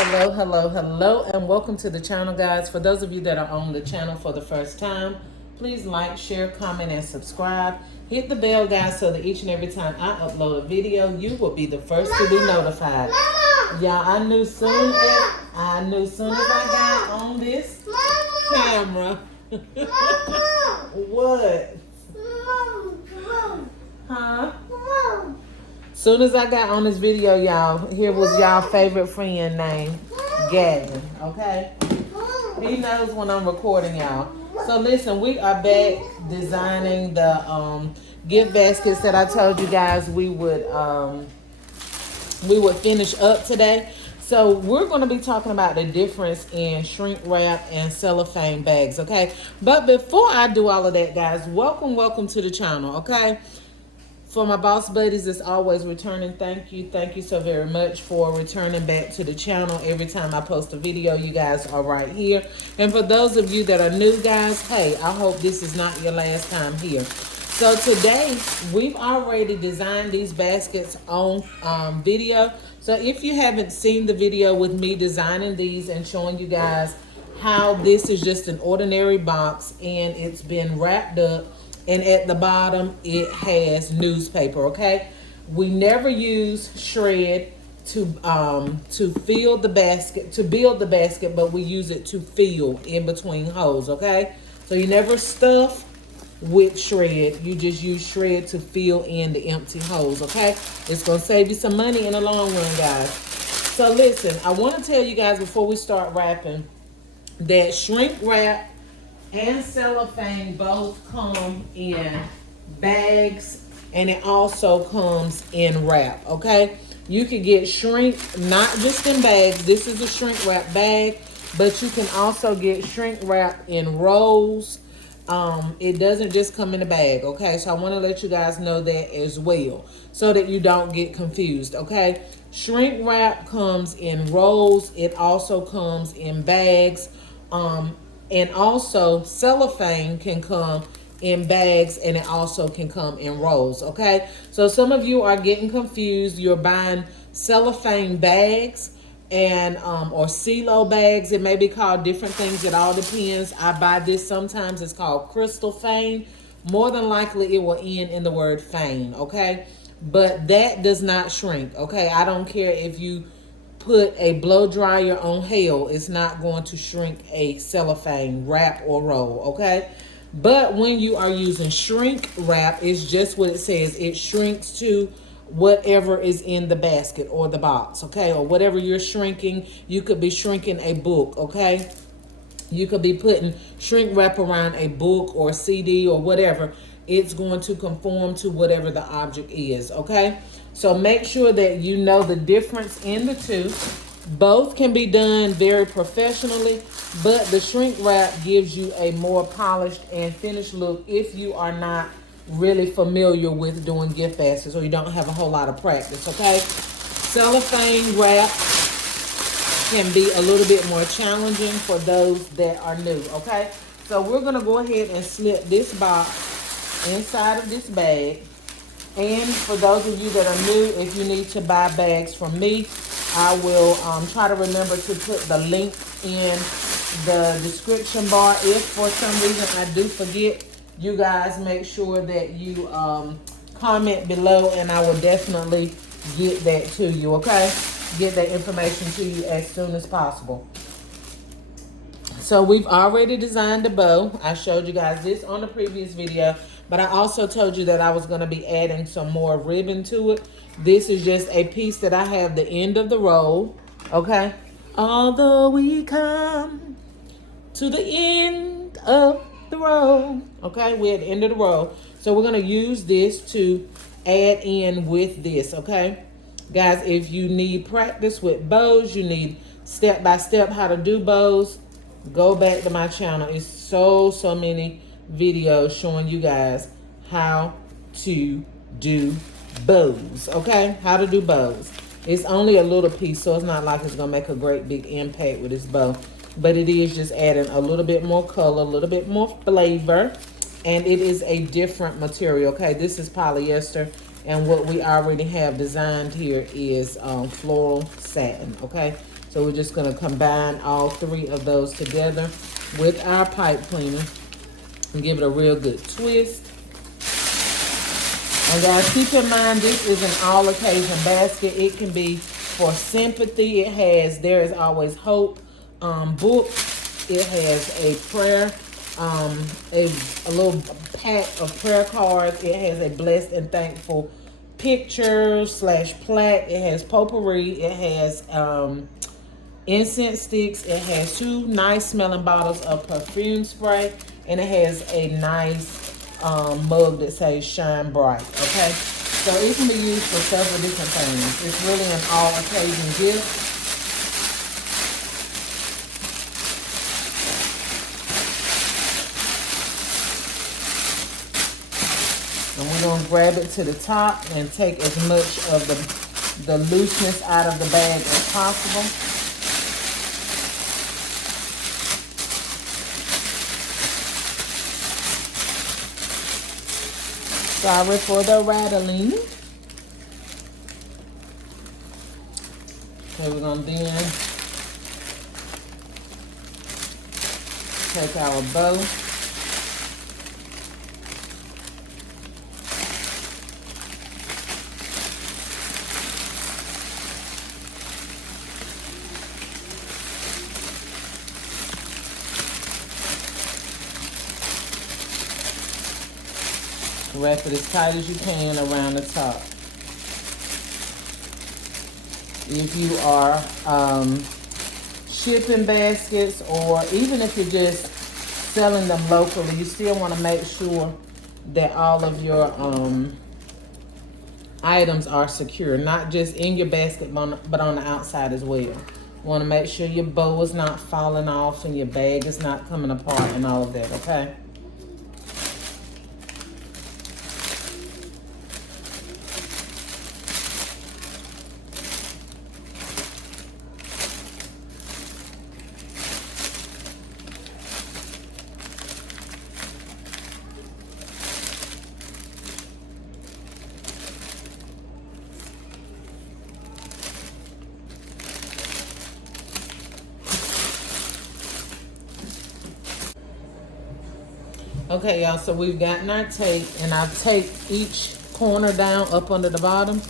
Hello, hello, hello, and welcome to the channel, guys. For those of you that are on the channel for the first time, please like, share, comment, and subscribe. Hit the bell, guys, so that each and every time I upload a video, you will be the first to be notified. Yeah, I knew soon as I got on this camera. What? Huh? Soon as I got on this video, y'all, here was y'all favorite friend named Gavin, okay? He knows when I'm recording, y'all. So listen, we are back designing the gift baskets that I told you guys we would finish up today. So we're going to be talking about the difference in shrink wrap and cellophane bags, okay? But before I do all of that, guys, welcome to the channel, okay? For my boss buddies, as always, returning, thank you so very much for returning back to the channel. Every time I post a video, you guys are right here. And for those of you that are new, guys, hey, I hope this is not your last time here. So today, we've already designed these baskets on video. So if you haven't seen the video with me designing these and showing you guys how this is just an ordinary box and it's been wrapped up, and at the bottom it has newspaper, okay? We never use shred to fill the basket, to build the basket, but we use it to fill in between holes, okay? So you never stuff with shred, you just use shred to fill in the empty holes, okay? It's gonna save you some money in the long run, guys. So listen, I wanna tell you guys before we start wrapping that shrink wrap and cellophane both come in bags, and it also comes in wrap, okay? You can get shrink not just in bags. This is a shrink wrap bag, but you can also get shrink wrap in rolls. It doesn't just come in a bag, okay? So I want to let you guys know that as well, so that you don't get confused, okay? Shrink wrap comes in rolls. It also comes in bags. And also cellophane can come in bags, and it also can come in rolls, okay? So some of you are getting confused. You're buying cellophane bags and or CeeLo bags. It may be called different things. It all depends. I buy this sometimes. It's called crystal fane. More than likely it will end in the word fane, okay? But that does not shrink, okay? I don't care if you put a blow dryer on hell, it's not going to shrink a cellophane wrap or roll, okay? But when you are using shrink wrap, it's just what it says. It shrinks to whatever is in the basket or the box, okay? Or whatever you're shrinking. You could be shrinking a book, okay? You could be putting shrink wrap around a book or CD or whatever. It's going to conform to whatever the object is, okay? So make sure that you know the difference in the two. Both can be done very professionally, but the shrink wrap gives you a more polished and finished look if you are not really familiar with doing gift baskets or you don't have a whole lot of practice, okay? Cellophane wrap can be a little bit more challenging for those that are new, okay? So we're gonna go ahead and slip this box inside of this bag. And for those of you that are new, if you need to buy bags from me, I will try to remember to put the link in the description bar. If for some reason I do forget, you guys make sure that you comment below, and I will definitely get that to you, okay? Get that information to you as soon as possible. So we've already designed a bow. I showed you guys this on the previous video, but I also told you that I was going to be adding some more ribbon to it. This is just a piece that I have the end of the roll, okay? Although we come to the end of the roll, okay? We're at the end of the roll. So we're going to use this to add in with this, okay? Guys, if you need practice with bows, you need step-by-step how to do bows, go back to my channel. It's so many videos showing you guys how to do bows, okay? How to do bows. It's only a little piece, so it's not like it's gonna make a great big impact with this bow, but it is just adding a little bit more color, a little bit more flavor, and it is a different material, okay? This is polyester, and what we already have designed here is floral satin, okay? So So we're just gonna combine all three of those together with our pipe cleaner and give it a real good twist. And guys, keep in mind, this is an all occasion basket. It can be for sympathy. It has There Is Always Hope book. It has a prayer, a little pack of prayer cards. It has a blessed and thankful picture / plaque. It has potpourri. It has incense sticks. It has 2 nice smelling bottles of perfume spray, and it has a nice mug that says shine bright. Okay, so it can be used for several different things. It's really an all occasion gift. And we're going to grab it to the top and take as much of the looseness out of the bag as possible. Sorry for the rattling. Okay, we're going to then take our bow. Wrap it as tight as you can around the top. If you are shipping baskets, or even if you're just selling them locally, you still want to make sure that all of your items are secure, not just in your basket, but on the outside as well. You want to make sure your bow is not falling off and your bag is not coming apart and all of that, okay? Okay, y'all, so we've gotten our tape, and I've taped each corner down up under the bottom.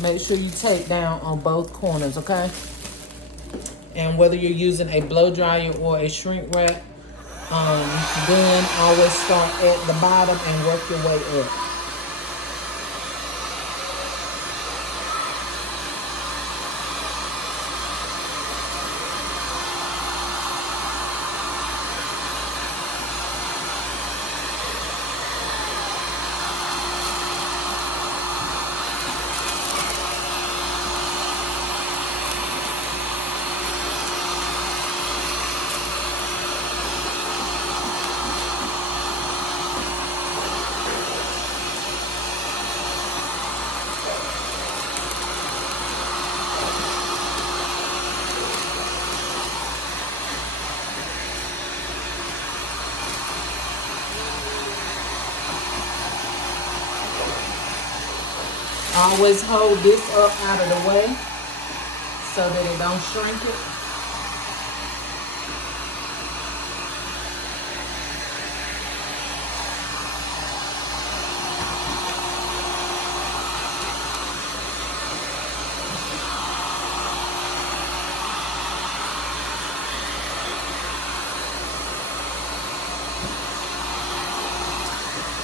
Make sure you tape down on both corners, okay? And whether you're using a blow dryer or a shrink wrap, then always start at the bottom and work your way up. Always hold this up out of the way so that it don't shrink it.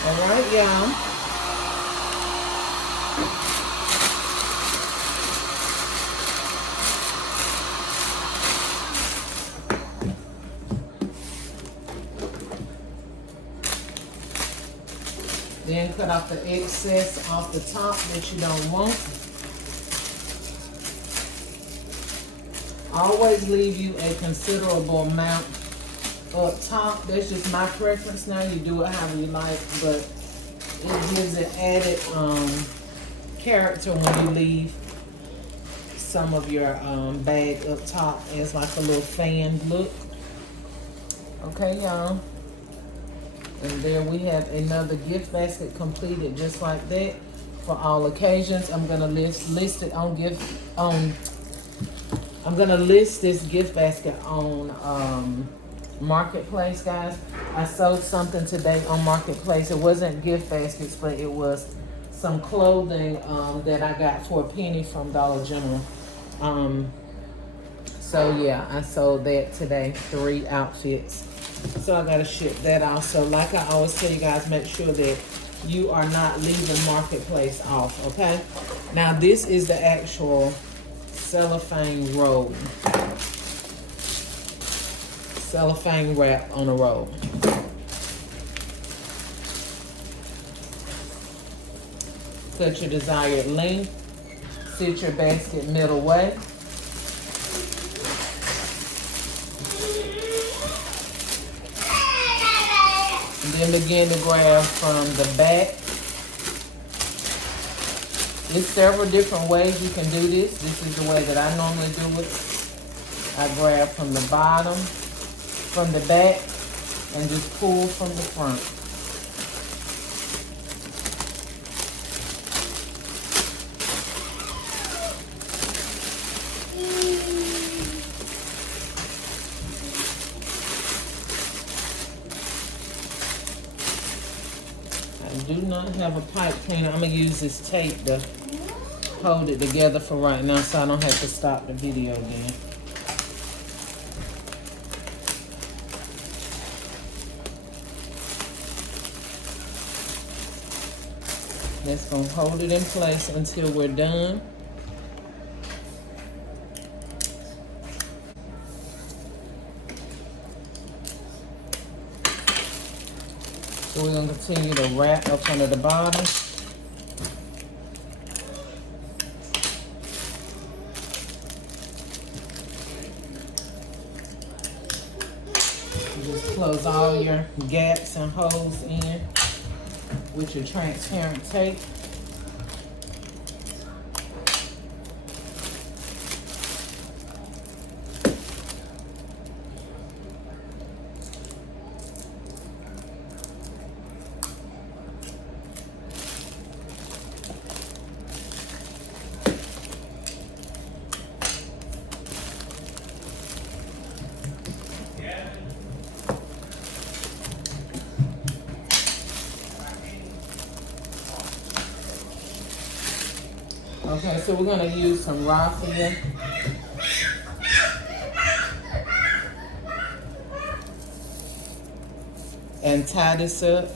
All right, y'all. Then cut off the excess off the top that you don't want. Always leave you a considerable amount up top. That's just my preference now. You do it however you like, but it gives it added character when you leave some of your bag up top as like a little fan look. Okay, y'all. And there we have another gift basket completed just like that for all occasions. I'm gonna list it on I'm gonna list this gift basket on Marketplace, guys. I sold something today on Marketplace. It wasn't gift baskets, but it was some clothing that I got for a penny from Dollar General. So yeah, I sold that today, 3 outfits. So I gotta ship that off. So like I always tell you guys, make sure that you are not leaving Marketplace off, okay? Now this is the actual cellophane roll. Cellophane wrap on a roll. Cut your desired length. Sit your basket middle way. And then begin to grab from the back. There's several different ways you can do this. This is the way that I normally do it. I grab from the bottom, from the back, and just pull from the front. I do not have a pipe cleaner. I'm gonna use this tape to hold it together for right now so I don't have to stop the video again. That's gonna hold it in place until we're done. So we're gonna continue to wrap up under the bottom. Just close all your gaps and holes in with your transparent tape. Okay, so we're gonna use some raffia. And tie this up.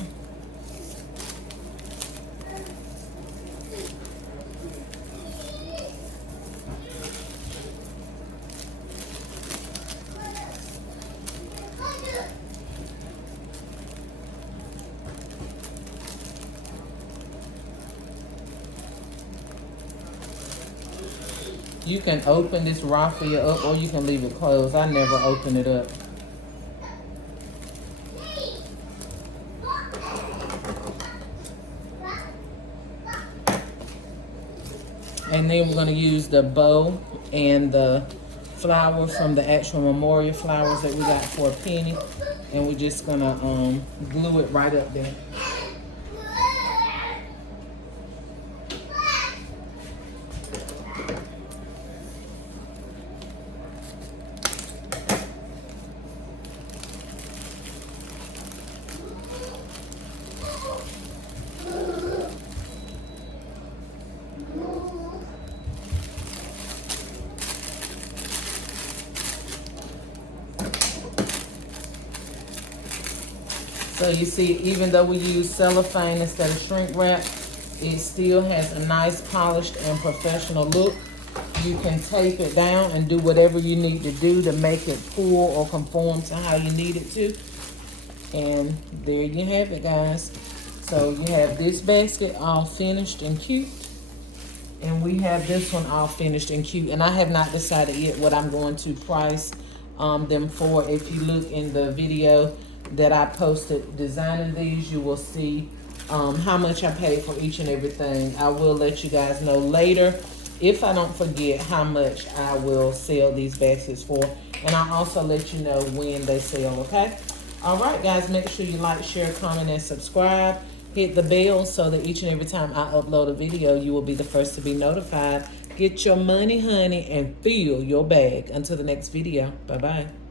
You can open this raffia up or you can leave it closed. I never open it up. And then we're going to use the bow and the flower from the actual memorial flowers that we got for a penny. And we're just going to glue it right up there. So you see, even though we use cellophane instead of shrink wrap, it still has a nice polished and professional look. You can tape it down and do whatever you need to do to make it pull or conform to how you need it to. And there you have it, guys. So you have this basket all finished and cute. And we have this one all finished and cute. And I have not decided yet what I'm going to price them for. If you look in the video that I posted designing these, you will see how much I paid for each and everything. I will let you guys know later, if I don't forget, how much I will sell these baskets for. And I'll also let you know when they sell, okay? All right, guys, make sure you like, share, comment, and subscribe. Hit the bell so that each and every time I upload a video, you will be the first to be notified. Get your money, honey, and fill your bag. Until the next video. Bye-bye.